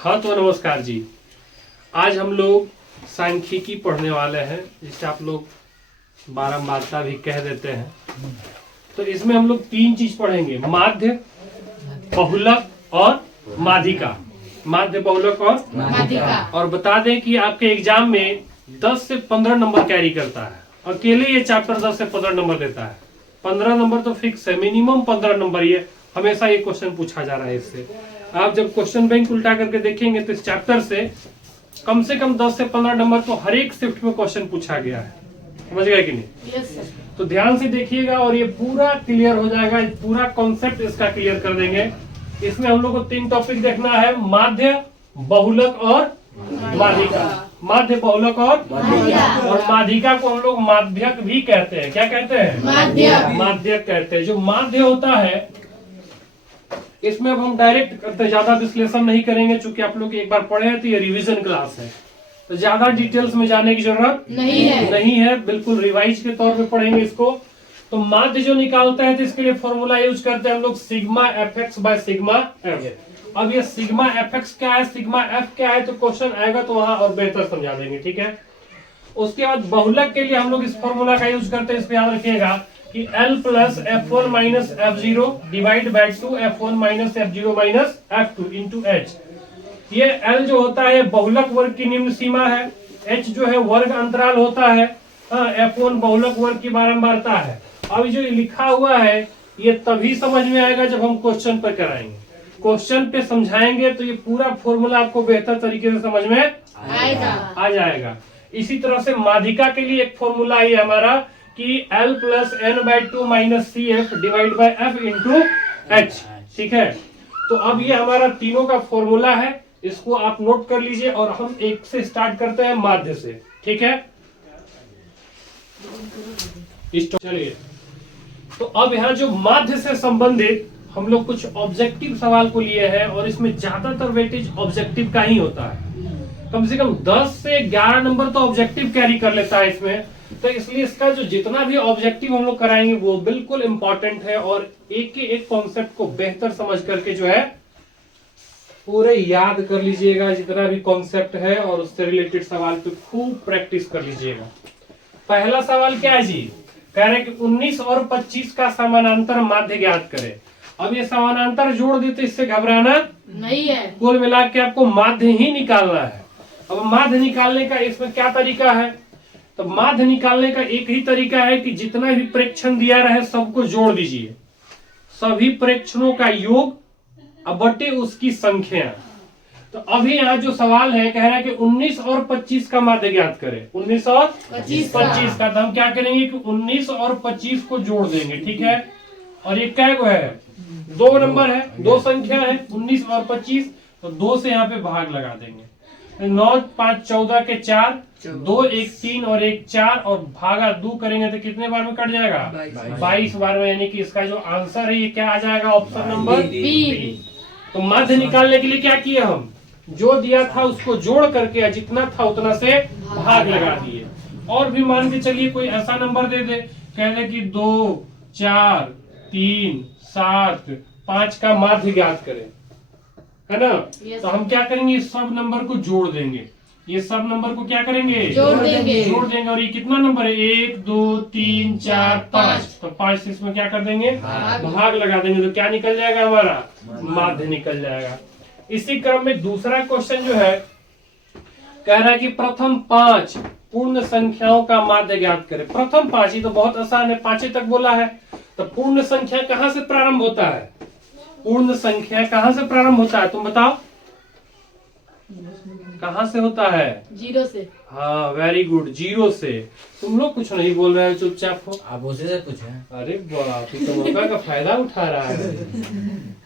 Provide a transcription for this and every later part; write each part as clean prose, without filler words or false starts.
हाँ तो नमस्कार जी। आज हम लोग सांख्यिकी पढ़ने वाले हैं, जिसे आप लोग बारंबारता भी कह देते हैं। तो इसमें हम लोग तीन चीज पढ़ेंगे: माध्य, बहुलक और माध्यिका। माध्य, बहुलक और माध्यिका। और बता दें कि आपके एग्जाम में 10 से 15 नंबर कैरी करता है। अकेले ये चैप्टर 10 से 15 नंबर देता है। 15 नंबर तो फिक्स है, मिनिमम 15 नंबर ये हमेशा ये क्वेश्चन पूछा जा रहा है। इससे आप जब क्वेश्चन बैंक उल्टा करके देखेंगे तो इस चैप्टर से कम 10 से 15 नंबर तो हर एक शिफ्ट में क्वेश्चन पूछा गया है। समझ गए कि नहीं? Yes sir. तो ध्यान से देखिएगा और ये पूरा क्लियर हो जाएगा। पूरा कॉन्सेप्ट इसका क्लियर कर देंगे। इसमें हम लोग को 3 टॉपिक देखना है: माध्य, बहुलक और माध्यिका। माध्य, बहुलक और माध्यिका को हम लोग माध्यक भी कहते हैं। क्या कहते हैं? माध्यक कहते हैं। जो माध्य होता है इसमें अब हम डायरेक्ट करते, ज्यादा विश्लेषण नहीं करेंगे, चूंकि आप लोग एक बार पढ़े हैं तो ये रिवीजन क्लास है, तो ज्यादा डिटेल्स में जाने की जरूरत नहीं है। बिल्कुल रिवाइज के तौर पे पढ़ेंगे इसको। तो माध्य जो निकालते हैं तो इसके लिए फॉर्मूला यूज करते हैं हम लोग sigma F x by sigma F. अब ये सिग्मा एफ एक्स क्या है, सिग्मा एफ क्या है, तो क्वेश्चन आएगा तो वहां और बेहतर समझा देंगे। ठीक है। उसके बाद बहुलक के लिए हम लोग इस फॉर्मूला का यूज करते हैं। इस पे याद रखिएगा कि L plus F1 minus F0 divide by 2 F1 minus F0 minus F2 into H। ये L जो होता है बहुलक वर्ग की निम्न सीमा है, H जो है वर्ग अंतराल होता है, F1 बहुलक वर्ग की बारंबारता है। अब जो लिखा हुआ है ये तभी समझ में आएगा जब हम क्वेश्चन पर कराएंगे। क्वेश्चन पे समझाएंगे तो ये पूरा फॉर्मूला आपको बेहतर तरीके से समझ में आ जाएगा। इसी तरह से माध्यिका के लिए एक फॉर्मूला है हमारा कि L plus N by 2 minus C F divide by F into H. ठीक है। तो अब ये हमारा तीनों का फॉर्मूला है, इसको आप नोट कर लीजिए और हम एक से स्टार्ट करते हैं, माध्य से। ठीक है। चलिए, तो अब यहाँ जो माध्य से संबंधित हम लोग कुछ ऑब्जेक्टिव सवाल को लिए हैं और इसमें ज्यादातर वेटेज ऑब्जेक्टिव का ही होता है। कम से कम 10 से 11 नंबर तो ऑब्जेक्टिव कैरी कर लेता है इसमें। तो इसलिए इसका जो जितना भी ऑब्जेक्टिव हम लोग कराएंगे वो बिल्कुल इंपॉर्टेंट है और एक के एक कॉन्सेप्ट को बेहतर समझ करके जो है पूरे याद कर लीजिएगा जितना भी कॉन्सेप्ट है, और उससे रिलेटेड सवाल पे खूब प्रैक्टिस कर लीजिएगा। पहला सवाल क्या है जी? कह रहे हैं कि 19 और 25 का समानांतर माध्य ज्ञात करें। अब ये समानांतर जोड़ देते, इससे घबराना नहीं है। कुल मिला के आपको माध्य ही निकालना है। अब माध्य निकालने का इसमें क्या तरीका है? तो माध्य निकालने का एक ही तरीका है कि जितना भी प्रेक्षण दिया रहे सबको जोड़ दीजिए। सभी प्रेक्षणों का योग बटे उसकी संख्या। तो अभी यहाँ जो सवाल है कह रहा है कि 19 और 25 का माध्य ज्ञात करें। 19 और 25 का तो हम क्या करेंगे कि 19 और 25 को जोड़ देंगे। ठीक है। और ये क्या है? 2 नंबर है, 2 संख्या है 19 और 25, तो 2 से यहाँ पे भाग लगा देंगे। 9 5 14 के 4, 2 1 3 और 1 4, और भागा 2 करेंगे तो कितने बार में कट जाएगा? 22 बार में। यानी कि इसका जो आंसर है ये क्या आ जाएगा? Option number B. तो माध्य निकालने के लिए क्या किए हम? जो दिया था उसको जोड़ करके जितना था उतना से भाग लगा दिए। और भी मान के चलिए कोई ऐसा नंबर दे दे, कह दे कि 2 4 3 7 5 का माध्य ज्ञात करें, है ना? तो हम क्या करेंगे? इस सब नंबर को जोड़ देंगे। ये सब नंबर को क्या करेंगे? जोड़ देंगे। और ये कितना नंबर है? 1 2 3 4 5। तो 5 से इसमें क्या कर देंगे? भाग लगा देंगे। तो क्या निकल जाएगा? हमारा माध्य निकल जाएगा। इसी क्रम में दूसरा क्वेश्चन जो है कह रहा है कि प्रथम 5 पूर्ण संख्याओं का माध्य ज्ञात करें। प्रथम 5, ये तो बहुत आसान है, 5 तक बोला है। तो पूर्ण संख्या कहां से प्रारंभ होता है? पूर्ण संख्या कहां से प्रारंभ होता है? तुम बताओ कहां से होता है? 0 से। हाँ, वेरी गुड, 0 से। तुम लोग कुछ नहीं बोल रहे हो, चुपचाप हो। आप उसे से पूछे। अरे बाप, तो मौका का फायदा उठा रहा है।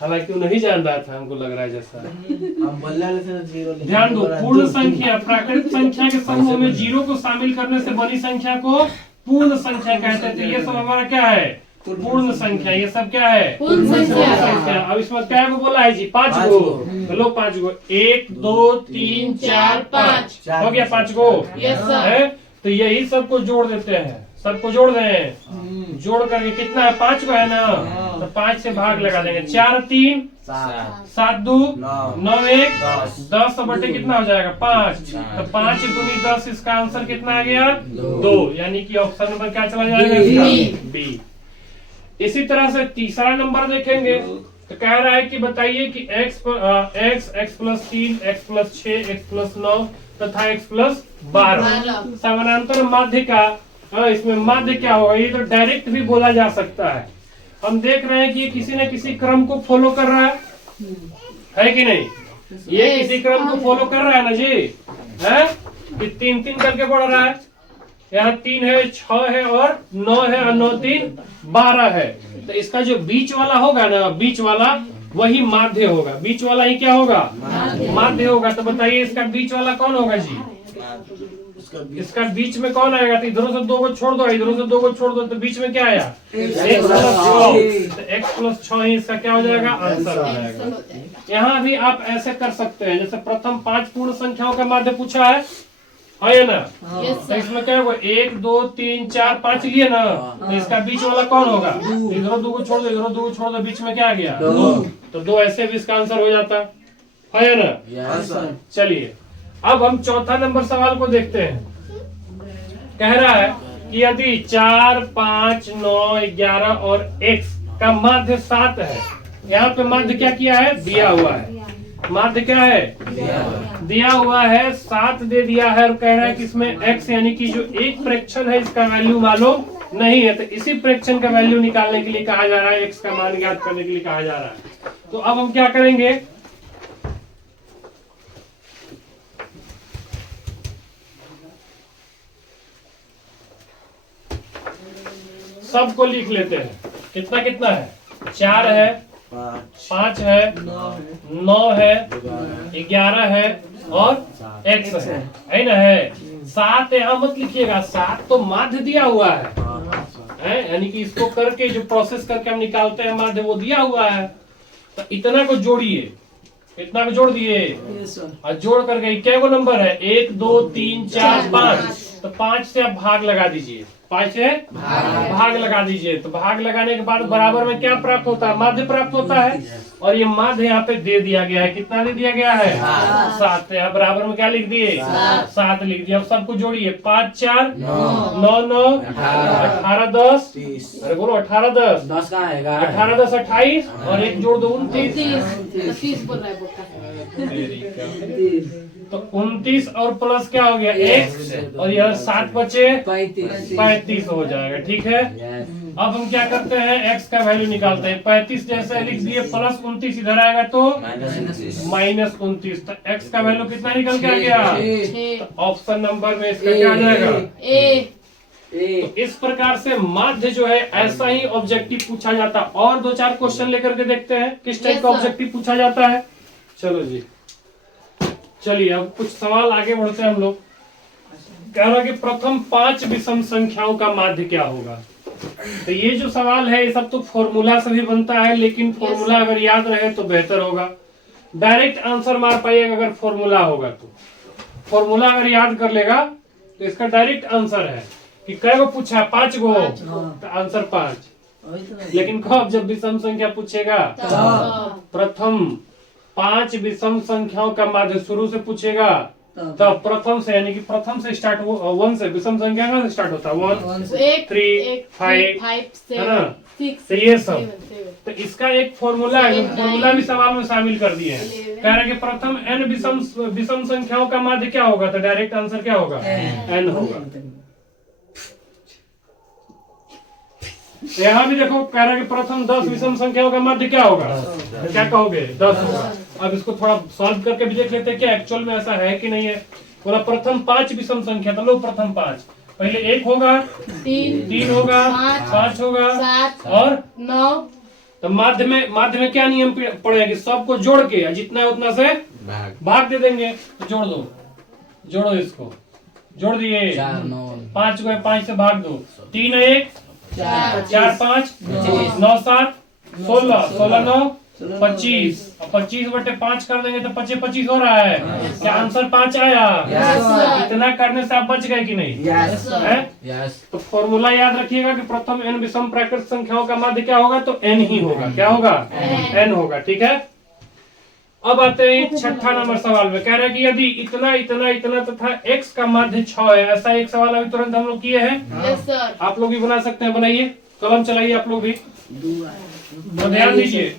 हालांकि वो नहीं जान रहा था, हमको लग रहा है जैसा। हम बोलने से 0 ध्यान दो, पूर्ण संख्या प्राकृत संख्या के समूह में 0 को शामिल करने से बनी संख्या को पूर्ण संख्या कहते थे। ये सब हमारा क्या है? पूर्ण संख्या। ये सब क्या है? पूर्ण संख्या। अब इसमें क्या को बोला है जी? 5 गो। बोलो 5 गो। 1 2 3 4 5 हो गया 5 गो यस सर। है। तो यही सबको जोड़ देते हैं। सबको जोड़ दें, जोड़ करके कितना है 5 को है ना, तो 5 से भाग लगा देंगे। 4 3 7 2 9 1 10 तो बटे कितना हो जाएगा 5, तो 5 दूनी 10, इसका आंसर कितना आ गया 2, यानी कि ऑप्शन नंबर क्या चला जाएगा इसका बी। इसी तरह से तीसरा नंबर देखेंगे तो कह रहा है कि बताइए कि x plus 3 x plus 6 x plus 9 तथा x प्लस 12 समानांतर माध्य का इसमें माध्य क्या होगा। ये तो डायरेक्ट भी बोला जा सकता है। हम देख रहे हैं कि ये किसी न किसी क्रम को फॉलो कर रहा है कि नहीं, ये किसी क्रम को फॉलो कर रहा है ना जी, है कि 3 3 करके बढ़ रहा है। यहाँ 3 है 6 है और 9 है और 9 3 12 है। तो इसका जो बीच वाला होगा ना, बीच वाला वही माध्य होगा, बीच वाला ही क्या होगा माध्य होगा। तो बताइए इसका बीच वाला कौन होगा जी, इसका बीच में कौन आएगा। तो इधरों से 2 को छोड़ दो, इधरों से 2 को छोड़ दो, तो बीच में क्या आया x प्लस 6, तो x प्लस 6 ही इसका क्या हो जाएगा आंसर हो जाएगा। यहाँ भी आप ऐसे कर सकते हैं, जैसे प्रथम 5 पूर्ण संख्याओं का माध्य पूछा है ना, तो इसमें क्या होगा 1 2 3 4 5 लिए ना, तो इसका बीच वाला कौन होगा, इधरों 2 को छोड़ दो, इधरों 2 को छोड़ दो, बीच में क्या आ गया 2, तो 2 ऐसे भी इसका आंसर हो जाता है ना। चलिए अब हम चौथा नंबर सवाल को देखते हैं। कह रहा है कि यदि 4 5 9 11 और x का माध्य 7 है, यहाँ पे माध्य क्या किया है दिया हुआ है, माध्य क्या है दिया हुआ है 7 दे दिया है, और कह रहा है कि इसमें x यानी कि जो एक प्रेक्षण है इसका वैल्यू मालूम नहीं है, तो इसी प्रेक्षण का वैल्यू निकालने के लिए कहा जा रहा है, x का मान ज्ञात करने के लिए कहा जा रहा है। तो अब हम क्या करेंगे, सबको लिख लेते हैं। कितना कितना है 4 है 5 है 9 है 11 है और x है ना, है 7 यहाँ मत लिखिएगा, 7 तो माध्य दिया हुआ है, यानी कि इसको करके जो प्रोसेस करके हम निकालते हैं माध्य वो दिया हुआ है। तो इतना को जोड़िए, इतना को जोड़ दिए और जोड़ करके क्या को नंबर है 1 2 3 4 5, तो 5 से आप भाग लगा दीजिए, 5 से भाग लगा दीजिए। तो भाग लगाने के बाद बराबर में क्या प्राप्त होता है माध्य प्राप्त होता है, और ये माध्य यहाँ पे दे दिया गया है, कितना दे दिया गया है 7, यहाँ बराबर में क्या लिख दिए 7 लिख दिया। अब सबको जोड़िए 5 4 9 9 18 10, अरे बोलो 18 10 18 10 28 और एक जोड़ दो 29 बोल रहा है बोलता है। तो 29 और प्लस क्या हो गया x, और यह 7 बचे 35 हो जाएगा। ठीक है, अब हम क्या करते हैं x का वैल्यू निकालते हैं। 35 जैसे लिख दिए, प्लस 29 इधर आएगा तो माइनस 29, तो x का वैल्यू कितना निकल के आ गया, तो ऑप्शन नंबर में इसका क्या आ जाएगा तो इस प्रकार से माध्य जो है ऐसा ही ऑब्जेक्टिव पूछा जाता है। और 2-4 क्वेश्चन लेकर के देखते हैं किस टाइप का ऑब्जेक्टिव पूछा जाता है। चलो जी, चलिए अब कुछ सवाल आगे बढ़ते हैं हम लोग। कह रहा कि प्रथम 5 विषम संख्याओं का माध्य क्या होगा। तो ये जो सवाल है ये सब तो फॉर्मूला से भी बनता है, लेकिन फॉर्मूला अगर याद रहे तो बेहतर होगा। डायरेक्ट आंसर मार पाइएगा अगर फॉर्मूला होगा तो, फॉर्मूला अगर याद कर लेगा तो इसका डायरेक्ट आंसर है कि कै गो पूछा 5 गो, तो आंसर 5। लेकिन कब जब विषम संख्या पूछेगा प्रथम 5 विषम संख्याओं का माध्य शुरू से पूछेगा, तब प्रथम से यानी कि प्रथम से स्टार्ट हो 1 से विषम संख्या का स्टार्ट होता है 1 3 5 है ना, तो ये सब। तो इसका एक फॉर्मूला है, फॉर्मूला भी सवाल में शामिल कर दिए हैं। कह रहे कि प्रथम n विषम संख्याओं का माध्य क्या होगा, तो डायरेक्ट आंसर क्या होगा n होगा। यहाँ भी देखो कह रहा है कि प्रथम 10 विषम संख्याओं का माध्य क्या होगा, क्या कहोगे 10 होगा। अब इसको थोड़ा सॉल्व करके भी देख लेते हैं क्या एक्चुअल में ऐसा है कि नहीं है। बोला प्रथम 5 विषम संख्या, तो लो प्रथम 5, पहले 1 होगा 3 होगा 5 होगा 7 और 9। तो माध्य में क्या नियम पड़ेगा कि सबको जोड़ के जितना है उतना से भाग दे देंगे। तो जोड़ दो, जोड़ो इसको, जोड़ दिए 5 को 5 से भाग दो, 3 1 4 5 9 7 16 16 9 25, 25/5 कर देंगे तो 25 हो रहा है। क्या आंसर 5 आया? इतना करने से आप बच गए कि नहीं? है? यस तो फॉर्मूला याद रखिएगा कि प्रथम n विषम प्राकृत संख्याओं का माध्य क्या होगा? तो n ही होगा। क्या होगा? n होगा। ठीक है। अब आते हैं छठा नंबर सवाल में। कह रहा है कि यदि इतना इतना इतना तथा x का माध्य 6 है, ऐसा एक सवाल अभी तुरंत हम लोग किए हैं। आप लोग भी बना सकते हैं, बनाइए, कलम चलाइए आप लोग भी। तो ध्यान दीजिए,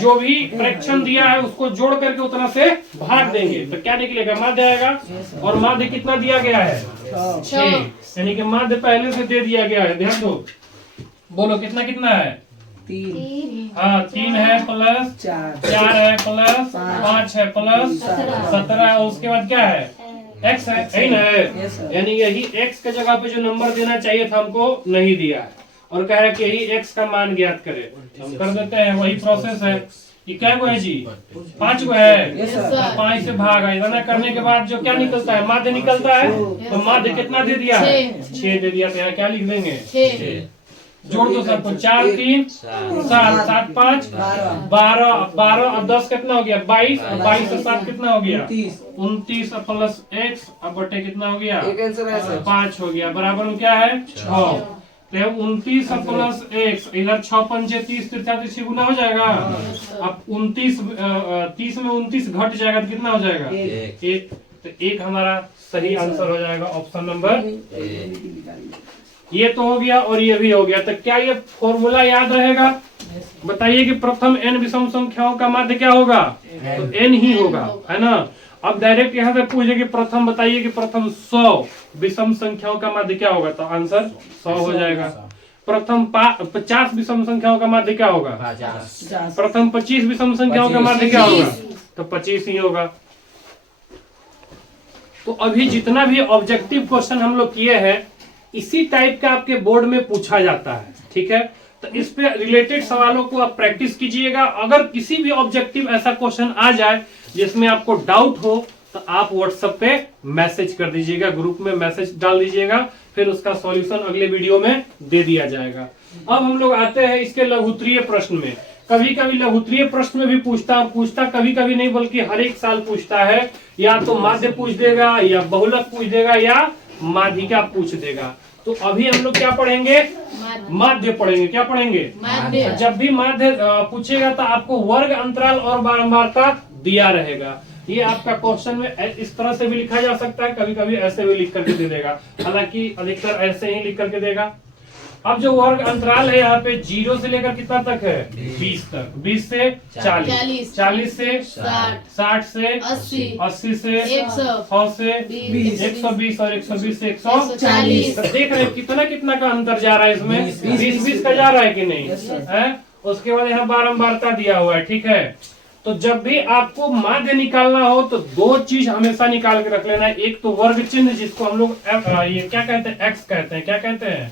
जो भी प्रेक्षण दिया है उसको जोड़ करके उतना से भाग देंगे तो क्या निकलेगा? माध्य आएगा। और माध्य कितना दिया गया है? 6, यानी कि माध्य पहले से दे दिया गया है। ध्यान दो, बोलो कितना कितना है? 3 हाँ, 3 है प्लस 4 है प्लस 5 है प्लस 17 है। उसके बाद क्या है? x है, यही ना है? यानी यही x के जगह पे जो नंबर देना चाहिए था हमको नहीं दिया है, और कह रहा है कि यही x का मान ज्ञात करे। हम कर देते हैं, वही प्रोसेस है। ये क्या को है जी? 5 को है। 5 से भागा, इतना करने के बाद जो क्या निकलता है? माध्य निकलता है। तो माध्य कितना दे दिया है? 6 दे दिया। तो यहाँ क्या लिख देंगे? जोड़ दो सबको। 4 3 7 7 5 12 12 और 10 कितना हो गया? 22 और 22 से 7 कितना हो गया? 29 और प्लस x अब बटे कितना हो गया? 5 हो गया। बराबर में क्या है? 6। तो 29 और प्लस x, इधर 6 पंजे 30 30 गुना हो जाएगा। अब 29 30 में 29 घट जाएगा तो कितना हो जाएगा? 1। तो 1 हमारा सही आंसर हो जाएगा, ऑप्शन नंबर। ये तो हो गया और ये भी हो गया। तो क्या ये फॉर्मूला याद रहेगा? बताइए कि प्रथम n विषम संख्याओं का माध्य क्या होगा? तो n ही होगा, है ना। अब डायरेक्ट यहाँ से पूछे कि प्रथम बताइए कि प्रथम 100 विषम संख्याओं का माध्य क्या होगा? तो आंसर 100 हो जाएगा। प्रथम 50 विषम संख्याओं का माध्य क्या होगा? प्रथम 25 विषम संख्याओं का माध्य क्या होगा? तो 25 ही होगा। तो अभी जितना भी ऑब्जेक्टिव क्वेश्चन हम लोग किए हैं, इसी टाइप का आपके बोर्ड में पूछा जाता है। ठीक है, तो इस पे रिलेटेड सवालों को आप प्रैक्टिस कीजिएगा। अगर किसी भी ऑब्जेक्टिव ऐसा क्वेश्चन आ जाए जिसमें आपको डाउट हो तो आप व्हाट्सएप पे मैसेज कर दीजिएगा, ग्रुप में मैसेज डाल दीजिएगा, फिर उसका सॉल्यूशन अगले वीडियो में दे दिया जाएगा। अब हम लोग आते हैं इसके लघुत्तरीय प्रश्न में। कभी कभी लघुत्तरीय प्रश्न में भी पूछता कभी कभी नहीं, बल्कि हर एक साल पूछता है। या तो माध्य पूछ देगा, या बहुलक पूछ देगा, या माध्यिका पूछ देगा। तो अभी हम लोग क्या पढ़ेंगे? माध्य पढ़ेंगे। क्या पढ़ेंगे? माध्य। जब भी माध्य पूछेगा तो आपको वर्ग, अंतराल और बारंबारता दिया रहेगा। ये आपका क्वेश्चन में इस तरह से भी लिखा जा सकता है, कभी कभी ऐसे भी लिख करके दे देगा, हालांकि अधिकतर ऐसे ही लिख करके देगा। अब जो वर्ग अंतराल है यहाँ पे 0 से लेकर कितना तक है? 20 तक। 20 से 40, 40 से 60 से 80 से 100 से 120 और 120 से 140। तो देख रहे हैं कितना कितना का अंतर जा रहा है इसमें? 20 का जा रहा है कि नहीं है? उसके बाद यहाँ बारंबारता दिया हुआ है। ठीक है, तो जब भी आपको माध्य निकालना हो तो 2 चीज हमेशा निकाल के रख लेना है। एक तो वर्ग चिन्ह, जिसको हम लोग ये क्या कहते हैं? एक्स कहते हैं। क्या कहते हैं?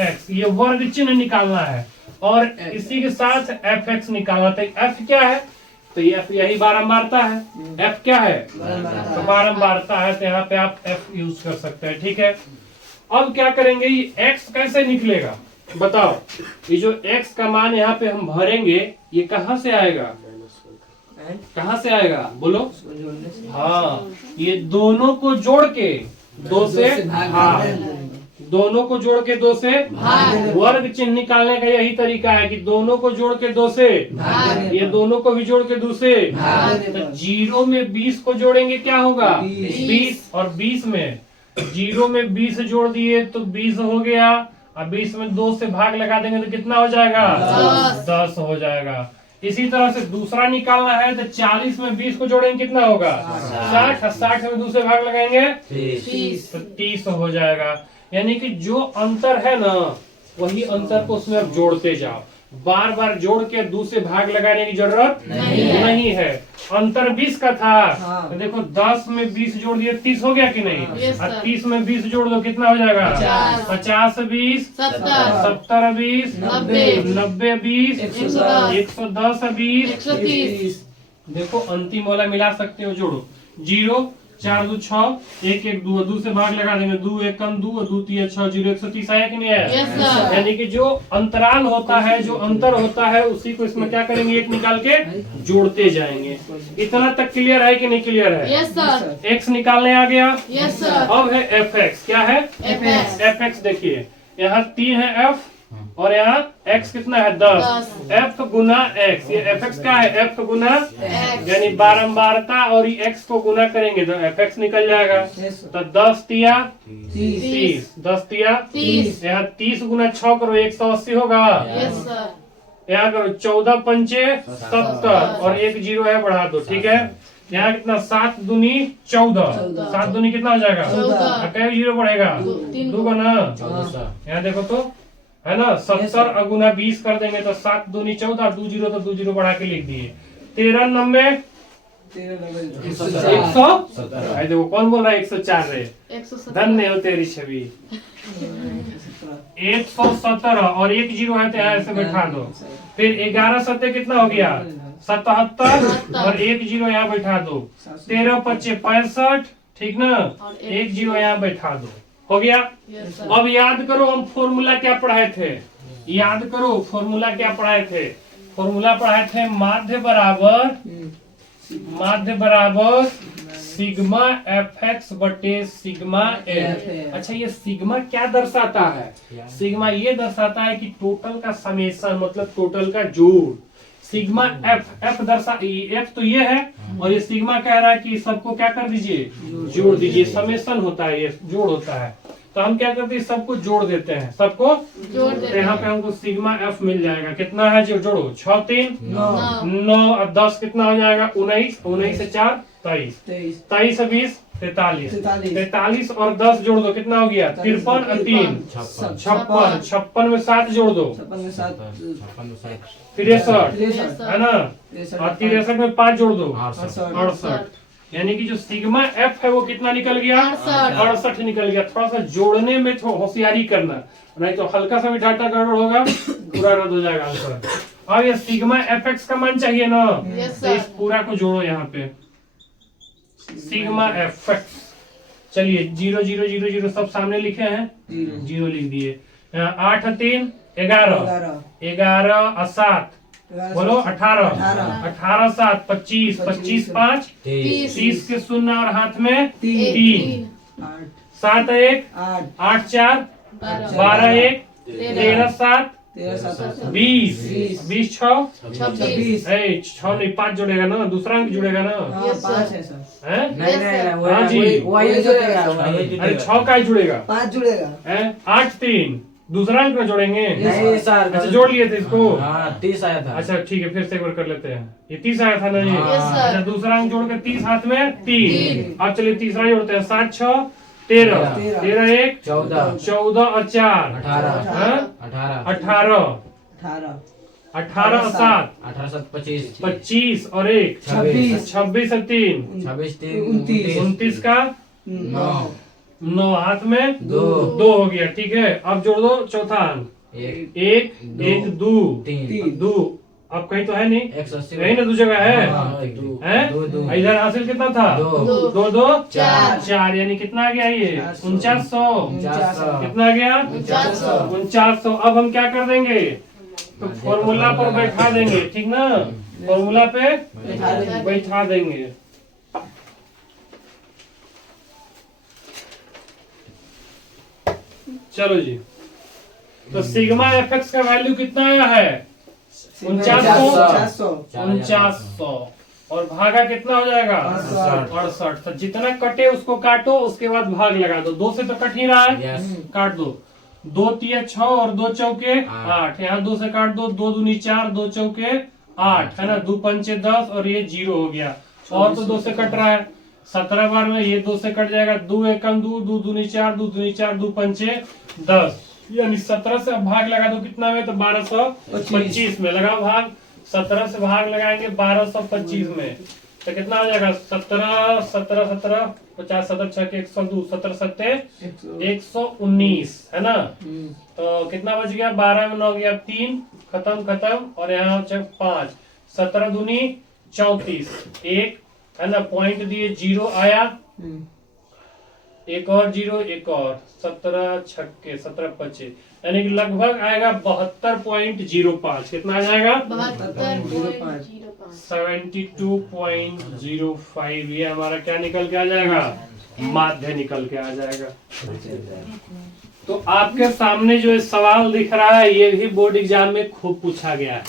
एक्स। ये वर्ग चिन्ह निकालना है, और इसी के साथ एफ एक्स निकालना। तो एफ क्या है? तो ये एफ यही बारंबारता है। एफ क्या है? तो बारंबारता है, तो यहाँ पे आप एफ यूज कर सकते हैं। ठीक है, अब क्या करेंगे? ये एक्स कैसे निकलेगा बताओ? ये जो एक्स का मान यहाँ पे हम भरेंगे, ये कहाँ से आएगा? कहाँ से आएगा बोलो? हाँ, ये दोनों को जोड़ के 2 से भाग, दोनों को जोड़ के 2 से भाग। वर्ग चिन्ह निकालने का यही तरीका है कि दोनों को जोड़ के 2 से भाग, ये दोनों को भी जोड़ के 2 से भाग। तो 0 में 20 को जोड़ेंगे, क्या होगा? 20। और 20 में 0 में 20 जोड़ दिए तो 20 हो गया। अब 20 में 2 से भाग लगा देंगे तो कितना हो जाएगा? 10 हो जाएगा। इसी तरह से दूसरा निकालना है तो 40 में 20 को जोड़ेंगे, कितना होगा? 60। 60 में दूसरे भाग लगाएंगे 30, तो 30 हो जाएगा। यानी कि जो अंतर है ना, वही अंतर को उसमें आप जोड़ते जाओ। बार बार जोड़ के दूसरे भाग लगाने की जरूरत नहीं है। अंतर 20 का था, तो देखो 10 में 20 जोड़ दिए 30 हो गया कि नहीं? और 30 में 20 जोड़ दो, कितना हो जाएगा? 50 20 70 20 90 20 110 20 130। देखो अंतिम वाला मिला सकते हो, जोड़ो। 0 4 2 6, 1 1 2, 2 से भाग लगा देंगे, 2 1 कम 2, 2 3 6 0, 130 आया कि नहीं आया? Yes, sir. यानी कि जो अंतराल होता है, जो अंतर होता है, उसी को इसमें क्या करेंगे, एक निकाल के जोड़ते जाएंगे। इतना तक क्लियर है कि नहीं क्लियर है? Yes, sir. एक्स निकालने आ गया। Yes, sir. अब है एफ एक्स। क्या है? FX. F x. देखिए यहाँ 3 है एफ और यहाँ एक्स कितना है? 10। एफ गुना एक्स, ये एफ एक्स क्या है? एफ गुना X. यानी बारंबारता, और ये एक्स को गुना करेंगे तो एफ एक्स निकल जाएगा। तो 10 तिया 30, 10 तिया 30. यहाँ 30 गुना 6 करो, 180 होगा। Yes, sir. यहाँ करो 14 पंचे 70 और 1 0 है, बढ़ा दो। ठीक है, यहाँ कितना? 7 दूनी 14, 7 दूनी कितना हो जाएगा? 14. क्या 0 बढ़ेगा? तीन 2 का ना। यहाँ देखो तो है ना, 70 अगुना 20 कर देंगे तो 7 दूनी 14, 2 0 तो 2 0 बढ़ा के लिख दिए। 13 90 100। आई देखो कौन बोल रहा है 104 रे? 170. धन्य हो तेरी छवि। 117 और 1 0 है तो यहाँ ऐसे बैठा दो। फिर 11 सत्ते कितना हो गया? 77 और 1 0 यहाँ बैठा दो। 13 25 65, ठीक ना? 1 0 यहाँ बैठा दो, हो गया। Yes, sir. अब याद करो हम फॉर्मूला क्या पढ़ाए थे, याद करो फॉर्मूला क्या पढ़ाए थे। फॉर्मूला पढ़ाए थे माध्य बराबर सिग्मा एफ एक्स बटे सिग्मा एफ। अच्छा, ये सिग्मा क्या दर्शाता है? सिग्मा ये दर्शाता है कि टोटल का समेशन, मतलब टोटल का जोड़। सिग्मा एफ दर्शा, एफ तो ये है और ये सिग्मा कह रहा है कि सबको क्या कर दीजिए, जोड़ दीजिए। समेशन होता है, ये जोड़ होता है। तो हम क्या करते हैं, सबको जोड़ देते हैं, सबको जोड़ तो देते यहाँ हैं. पे हमको सिग्मा एफ मिल जाएगा। कितना है जो जोड़ो, 6 3 9 और 10 कितना हो जाएगा, 19 19 से 4 23 23 से 20 43 43 और 10 जोड़ दो, कितना हो गया 53 और 3 56 56 में 7 जोड़ दो 63 है ना, और 63 में 5 जोड़ दो 68। यानी कि जो सिग्मा एफ है वो कितना निकल गया, 68 निकल गया। थोड़ा सा जोड़ने में थोड़ा होशियारी करना, नहीं तो हल्का सा भी डाटा गड़बड़ होगा, पूरा रद्द हो जाएगा आंसर। अब ये सिग्मा एफ एक्स का मान चाहिए ना, तो इस पूरा को जोड़ो यहाँ पे, सिग्मा एफ एक्स। चलिए 0 0 0 0 सब सामने लिखे हैं, 0 लिख दिए। 8 3 11 11 और 7 बोलो 18 18 7 25 25 5 30 के शून्य और हाथ में 3 7 1 8 4 12 1 13 7 20 20 6 6 नहीं 5 जुड़ेगा ना, दूसरा अंक जुड़ेगा ना, है हाँ जी, अरे 6 का ही जुड़ेगा, 5 जुड़ेगा, 8 3 दूसरा अंक में जोड़ेंगे। नहीं सर, अच्छा जोड़ लिए थे इसको, 30 आया था। अच्छा ठीक है, फिर से एक बार कर लेते हैं। ये 30 आया था ना ये, Yes, sir. अच्छा दूसरा अंक जोड़ के 30 हाथ में 3। अब चलिए तीसरा जोड़ते हैं, 7 6 13 13 1 14 और 4 18 18 7 25 और 1 26 और 3 29 का 9 हाथ में 2 हो गया। ठीक है, अब जोड़ दो चौथा अंक 1 1 2 अब कहीं तो है नहीं, कहीं ना 2 जगह है, इधर हासिल कितना था 2 2 4 यानी कितना आ गया ये 4900। कितना आ गया 4900। अब हम क्या कर देंगे, तो फॉर्मूला पर बैठा देंगे, ठीक ना, फॉर्मूला पे बैठा देंगे। चलो जी, तो सिग्मा एफ एक्स का वैल्यू कितना आया है 4900 और भागा कितना हो जाएगा 68। तो जितना कटे उसको काटो, उसके बाद भाग लगा दो। 2 से तो कट ही रहा है, काट दो। 2 3 6 और 2 चौके 8, यहाँ 2 से काट दो, 2 दूनी 4 2 चौके 8 है ना, 2 पंचे 10 और ये 0 हो गया। और तो 2 से कट रहा है, 17 बार में ये 2 से कट जाएगा, 2 एकम 2 2 दूनी 4 2 दूनी 4 2 पंचे 10, यानी 17 से भाग लगा दो कितना में, तो 1225 में लगा भाग। 17 से भाग लगाएंगे 1225 में, तो कितना हो जाएगा 17 17 17 50 7 6 के 102 17 7 119 है ना। तो कितना बच गया, 12 में 9 गया 3 खत्म और यहाँ 5 17 दूनी 34 1 है ना, पॉइंट दिए 0 आया एक और जीरो, एक और 17 छक्के 17 पच्चे, यानी कि लगभग आएगा 72.05। कितना आ जाएगा? 72.05। ये हमारा क्या निकल के आ जाएगा? माध्य निकल के आ जाएगा। तो आपके सामने जो सवाल दिख रहा है ये भी बोर्ड एग्जाम में खूब पूछा गया है।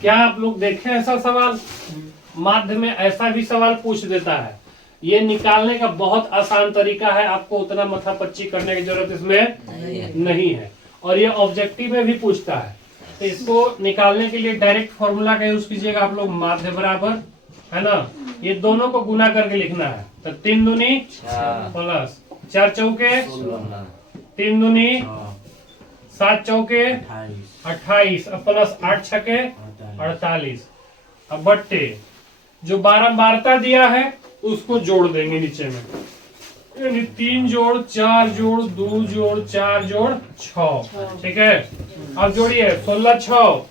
क्या आप लोग देखें ऐसा सवाल? माध्य में ऐसा भी सवाल पूछ देता है। ये निकालने का बहुत आसान तरीका है, आपको उतना माथापच्ची करने की जरूरत इसमें नहीं है। और ये ऑब्जेक्टिव में भी पूछता है। तो इसको निकालने के लिए डायरेक्ट फॉर्मूला का यूज कीजिएगा आप लोग। माध्य बराबर, है ना, ये दोनों को गुना करके लिखना है। तो 3 दूनी प्लस 4 चौके 3 दूनी 7 चौके 28 प्लस 8 छके 48। अब बट्टे जो बारंबारता दिया है उसको जोड़ देंगे नीचे में, यानी 3 जोड़ 4 जोड़ 2 जोड़ 4 जोड़ 6। ठीक है, अब जोड़िए 16 6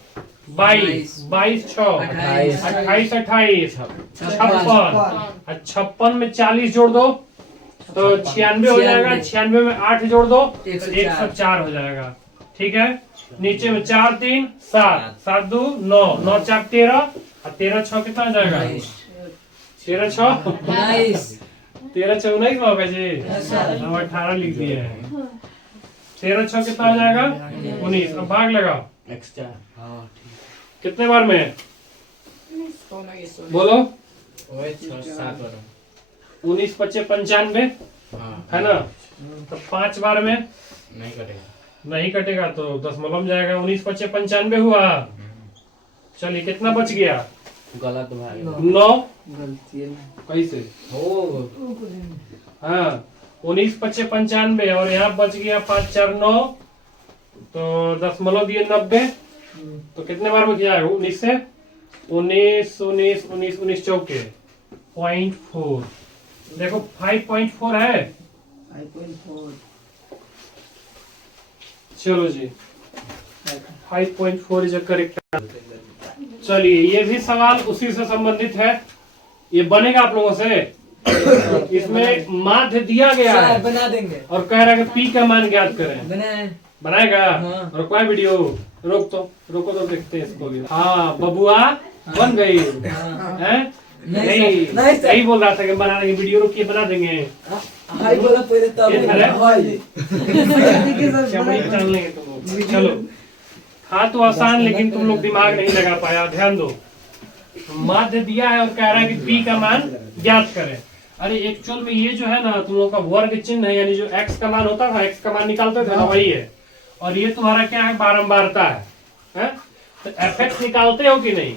22 22 6 28 28 56 56 में 40 जोड़ दो तो 96 हो जाएगा। 96 में 8 जोड़ दो 104 हो जाएगा। ठीक है, नीचे में 4 3 7 7 2 9 9 4 13 और 13 6 कितना हो जाएगा? 13 6 13 6 19 होगा जी। हम 18 लिख दिए हैं। 13 6 कितना हो जाएगा? 19। अब भाग लगाओ कितने बार में बोलो? 19 25 95 है ना, तो 5 बार में नहीं कटेगा तो 10 जाएगा। 19 25 95 हुआ। चलिए कितना बच गया? गलत भाई 9। गलती है कैसे? हो हाँ, 19 25 95 और यहाँ बच गया 5 4 9, तो 10 दिए 90। तो कितने बार में किया है? 19 से 19 19 19 19 चौके 0.4। देखो 5.4 है। 5.4 चलो जी, 5.4 इज करेक्ट। चलिए ये भी सवाल उसी से संबंधित है, ये बनेगा आप लोगों से। इसमें माध्य दिया गया है बना देंगे और कह रहा है कि पी का मान ज्ञात करें। बनाएगा? हाँ। और कोई वीडियो रोको तो देखते हैं इसको भी। हाँ बबुआ बन गई है। नहीं बोल रहा था कि बनाने की वीडियो रुकिए बना देंगे। हाय बोला पहले तब ये था हाय चल लेंगे तुम लोग। चलो, हाँ तो आसान, लेकिन तुम लोग दिमाग नहीं लगा पाया। ध्यान दो, माध्य दिया है और कह रहा है कि पी का मान ज्ञात करें। अरे एक्चुअल में ये जो है ना तुम लोग का वर्ग चिन्ह है, यानी जो एक्स का मान होता था, एक्स का मान निकालते थे ना, वही है। और ये तुम्हारा क्या है? बारंबारता है। तो एफ एक्स निकालते हो कि नहीं?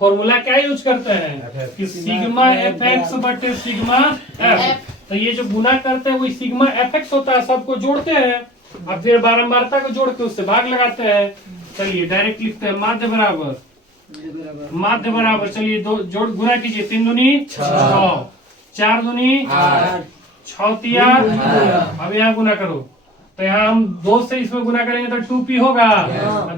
फॉर्मूला क्या यूज करते हैं कि सिग्मा एफ एक्स बटे सिग्मा एफ। तो ये जो गुना करते हैं वही सिग्मा एफ एक्स होता है, सबको जोड़ते हैं, अब फिर बारंबारता को जोड़ के उससे भाग लगाते हैं। चलिए डायरेक्ट लिखते हैं माध्य बराबर। चलिए दो जोड़ गुना कीजिए। 3 दूनी 6 4 दूनी 6 तिया। अब यहाँ गुना करो, तो यहाँ हम 2 से इसमें गुना करेंगे तो 2p होगा।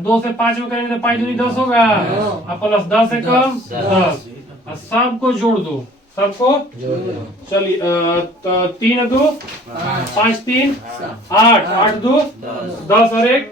2 से 5 में करेंगे तो 5 दूनी 10 होगा। अब प्लस 10 से कम 10। सबको जोड़ दो, सबको। चलिए 3 2 5 3 8 8 2 10 और 1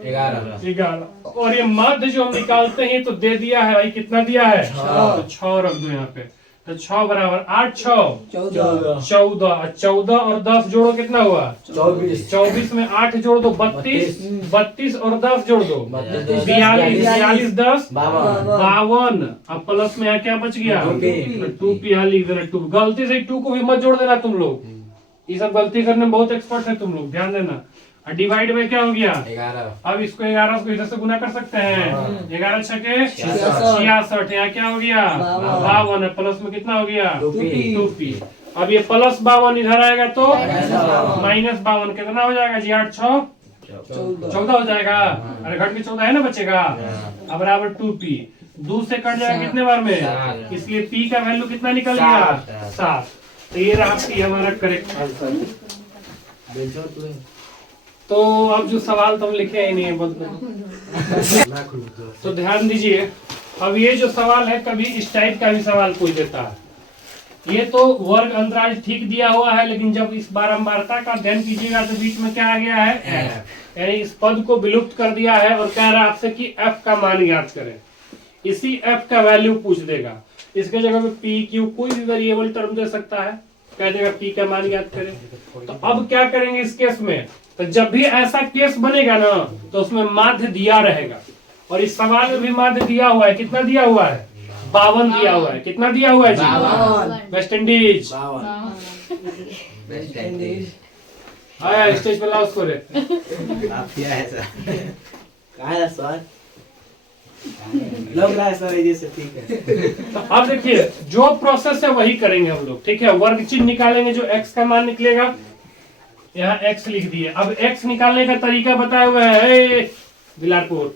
11। और ये माध्य जो हम निकालते हैं तो दे दिया है भाई, कितना दिया है? तो 6 रख दो यहाँ पे। तो 6 बराबर 8 6 14। 14 और 10 जोड़ो कितना हुआ? 24 में 8 जोड़ दो 32। 32 और 10 जोड़ दो 42। 42 10 52। अब प्लस में यहाँ क्या बच गया? 2p यहाँ लिख देना। 2 गलती से 2 को भी मत जोड़ देना तुम लोग, ये सब गलती करने में बहुत एक्सपर्ट है तुम लोग, ध्यान देना। डिवाइड में क्या हो गया? 11। अब इसको 11 को इधर से गुना कर सकते हैं। 11 छके 66। यहाँ क्या हो गया? 52। प्लस में कितना हो गया? 2p। अब ये प्लस 52 इधर आएगा तो माइनस 52 कितना हो जाएगा जी? 8 6 14 हो जाएगा। अरे घट के 14 है ना बचेगा। अब बराबर 2p। 2 से कट जाएगा कितने बार में? इसलिए p का वैल्यू कितना निकल गया? 7। तो ये रहा हमारा करेक्ट आंसर। तो अब जो सवाल तुम लिखे ही नहीं है तो ध्यान दीजिए। अब ये जो सवाल है कभी इस टाइप का भी सवाल पूछ देता है ये तो वर्ग अंतराल ठीक दिया हुआ है, लेकिन जब इस बारंबारता का अध्ययन कीजिएगा तो बीच में क्या आ गया है f, यानी इस पद को विलुप्त कर दिया है और कह रहा है आपसे कि f का मान ज्ञात करें। इसी f का वैल्यू पूछ देगा। इसके जगह पे p q कोई भी वेरिएबल टर्म दे सकता है, कह देगा p का मान ज्ञात करें। तो अब क्या करेंगे इस केस में, तो जब भी ऐसा केस बनेगा ना तो उसमें माध्य दिया रहेगा, और इस सवाल में भी माध्य दिया हुआ है। कितना दिया हुआ है? 52 दिया हुआ है। कितना दिया हुआ है जी? West Indies. West Indies. आया स्टेज पे लाओ उसको रे। आप क्या है सर? कहाँ है सर? लग रहा है सर ये से ठीक है। तो अब देखिए जो प्रोसेस है वही करेंगे हम लोग, ठीक है। वर्ग चिन्ह निकालेंगे, जो x का मान निकलेगा, यहाँ x लिख दिए। अब x निकालने का तरीका बताया हुआ है बिलारपुर।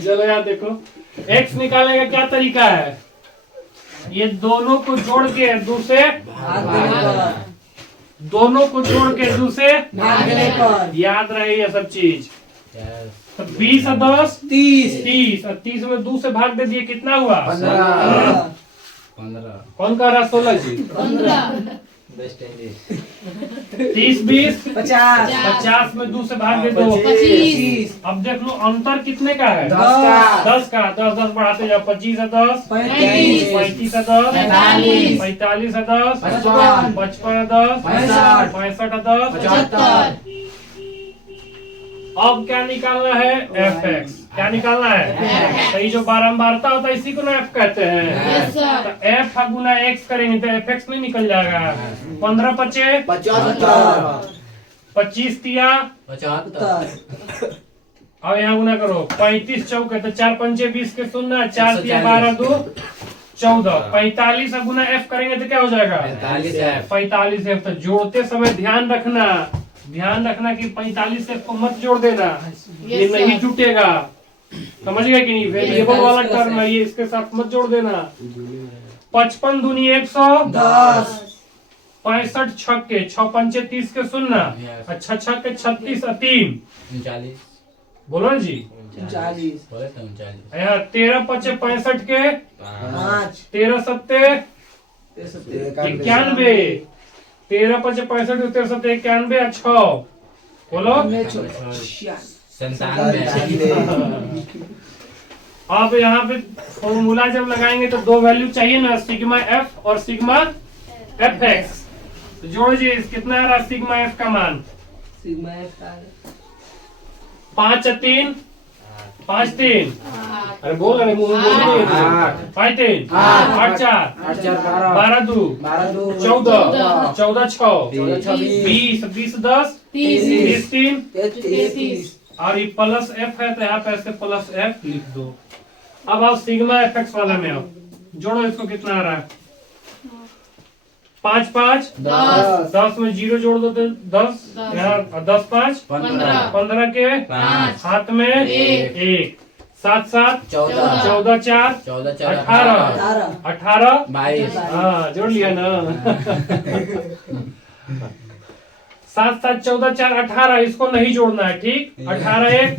चलो यार देखो, x निकालने का क्या तरीका है, ये दोनों को जोड़ के दूसरे दोनों को जोड़ के दूसरे याद रहे ये सब चीज। तो 20 और 10 30 और 30 में 2 से भाग दे दिए, कितना हुआ? 15। कौन कह रहा? 16 जी। 15 वेस्ट इंडीज। 30 20 50 50 में 2 से भाग दे दो। 25 अब देख लो अंतर कितने का है? 10 का 10 10 बढ़ाते जाओ। 25 है 10, 35 35 है 10, 45 45 है 10, 55 55 है 10, 65 65 है 10। 75 अब क्या निकालना है? fx। क्या निकालना है? तो ये जो बारंबारता होता है इसी को ना f कहते हैं। Yes sir. तो f गुना x करेंगे तो fx नहीं निकल जाएगा। 15 पचे 75 25 तिया, 75। अब यहाँ गुना करो। 35 चौके तो 4 पंचे 20 के शून्य, 4 तिया 12 2 14। 45 गुना f करेंगे तो क्या हो जाएगा? 45 f। तो जोड़ते समय ध्यान रखना कि 45 f को मत जोड़ देना, ये Yes, नहीं sir. जुटेगा। समझ गए कि नहीं? वेरिएबल वाला टर्म है ये, इसके साथ मत जोड़ देना। 55 दूनी 110, 65 छक्के 6 पंचे 30 के शून्य, अच्छा छक्के 36 और 3। 39। बोलो ना जी। 40 बोले तो 39। यहाँ 13 पचे 65 के 5 13 सत्ते 91, 13 पचे 65 के 13 सत्ते 91 और 6। बोलो। 97। अब यहाँ पे फॉर्मूला जब लगाएंगे तो दो वैल्यू चाहिए ना, सिग्मा एफ और सिग्मा एफ एक्स। तो जोड़िए कितना आ रहा है सिग्मा एफ का मान? सिग्मा एफ का 5 3 5 3। अरे बोल रहे मुंह में बोल नहीं। 5 3 8 4 12 2 14 14 6 20 20 10 20 3 33 और ये प्लस एफ है तो यहाँ पे ऐसे प्लस एफ लिख दो। अब आओ सिग्मा एफ एक्स वाले में आओ, जोड़ो इसको। कितना आ रहा है? 5 5 10 में 0 जोड़ दो तो 10, यहाँ 10 5 15 के 5 हाथ में 1 7 7 14 14 4 18 18 22। हाँ जोड़ लिया ना। 7 7 14 4 18, इसको नहीं जोड़ना है, ठीक। 18 1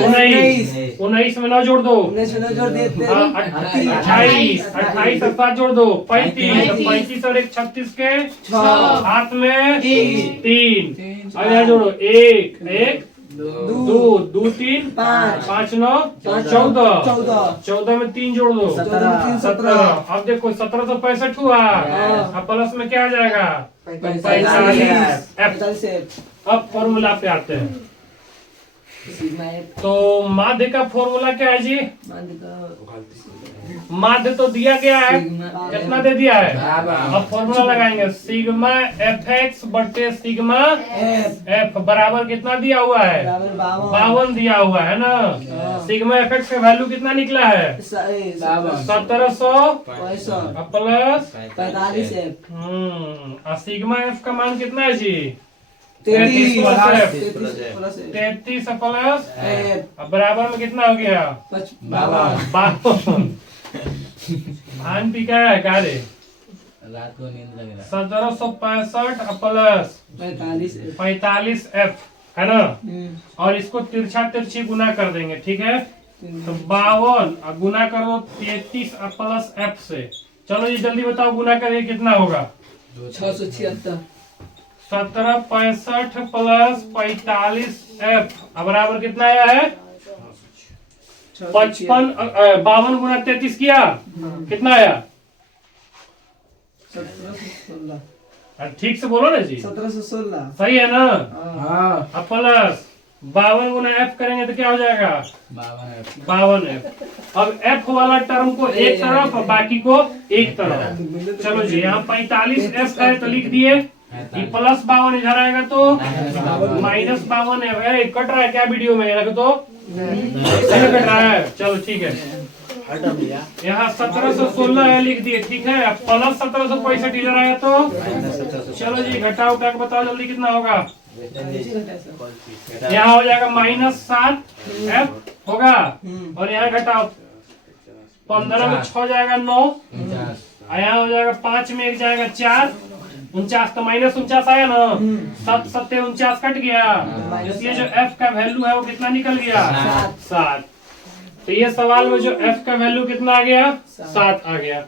19 19 में 9 जोड़ दो। 28 28 और 7 जोड़ दो 35, 35 और 1 36 के हाथ में 3। अब यहाँ जोड़ो 1 1 2 2 3 5 9 14 14 में 3 जोड़ दो 17। अब देखो 1765 हुआ, अब प्लस में क्या आ जाएगा? 45 एफ। अब फॉर्मूला पे आते हैं। सिग्मा एफ तो माध्य का फॉर्मूला क्या है जी? माध्य तो दिया गया है, कितना दे दिया है? अब फॉर्मूला लगाएंगे। सिग्मा एफ एक्स बटे सिग्मा एफ बराबर कितना दिया हुआ है? 52 दिया हुआ है ना। सिग्मा एफ एक्स का वैल्यू कितना निकला है? 1700 प्लस 45 एफ और सिग्मा एफ का मान कितना है जी? 33 33 प्लस एफ अब बराबर में कितना हो गया? 52। भान पी का है का रे? रात को नींद लग रहा 1765 प्लस 45 एफ है ना। और इसको तिरछा तिरछी गुना कर देंगे, ठीक है। तो 52 गुना कर दो 33 प्लस एफ से, चलो जी जल्दी बताओ गुना करके कितना होगा। 676 17 65 प्लस 45F बराबर कितना आया है 55 52 गुना 33 किया कितना आया 1716 ठीक से बोलो ना जी 1716 सही है ना। हाँ अब प्लस 52 गुना F करेंगे तो क्या हो जाएगा 52F। अब F वाला टर्म को एक तरफ और बाकी को एक तरफ। चलो जी यहाँ 45F है तो लिख दिए ये प्लस 52 इधर आएगा तो माइनस 52F। कट रहा है क्या वीडियो में रख दो नहीं कट रहा है। चलो ठीक है यहाँ 1716 है लिख दिए ठीक है। अब प्लस 1765 इधर आया तो चलो जी घटाओ क्या बताओ जल्दी कितना होगा। यहाँ हो जाएगा -7F होगा और यहाँ घटाओ 15 में 6 जाएगा 9 और यहाँ हो जाएगा 5 में 1 जाएगा 4 49 तो -49 आया ना 7 7 49 कट गया इसलिए जो F का वैल्यू है वो कितना निकल गया 7। तो ये सवाल में जो F का वैल्यू कितना आ गया 7 आ गया।